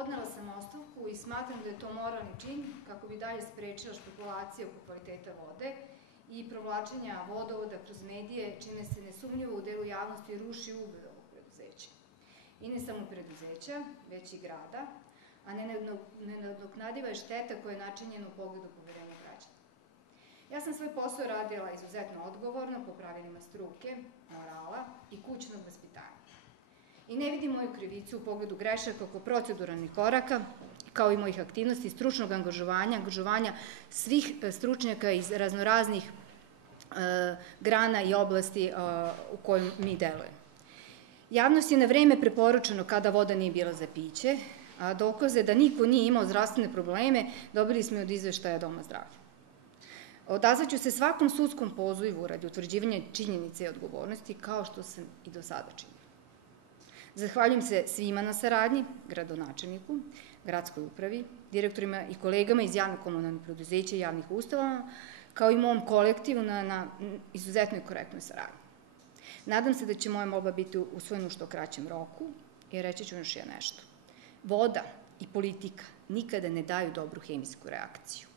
Podnela sam ostavku i smatram da je to moralni čin kako bi dalje sprečila špekulacije oko kvaliteta vode i provlačenja vodovoda kroz medije, čime se nesumnjivo u delu javnosti ruši ugled ovog preduzeća. I ne samo preduzeća, već i grada, a nenadoknadiva je šteta koja je načinjena u pogledu poverenja građana. Ja sam svoj posao radila izuzetno odgovorno, po pravilima struke, morala i kućnog vaspitanja. I ne vidim moju krivicu u pogledu grešaka oko proceduralnih koraka, kao i mojih aktivnosti stručnog angažovanja svih stručnjaka iz raznoraznih grana i oblasti u kojoj mi delujemo. Javnost je na vreme preporučeno kada voda nije bila za piće, a dokaze da niko nije imao zdravstvene probleme dobili smo od izveštaja Doma zdravlja. Odazvaću se svakom sudskom pozivu radi utvrđivanja činjenice i odgovornosti, kao što sam i do sada činila. Zahvaljujem se svima na saradnji, gradonačelniku, gradskoj upravi, direktorima i kolegama iz javnih komunalnih preduzeća i javnih ustanova, kao i mom kolektivu na izuzetnoj korektnoj saradnji. Nadam se da će moja molba biti usvojena u što kraćem roku i reći ću još nešto. Voda i politika nikada ne daju dobru hemijsku reakciju.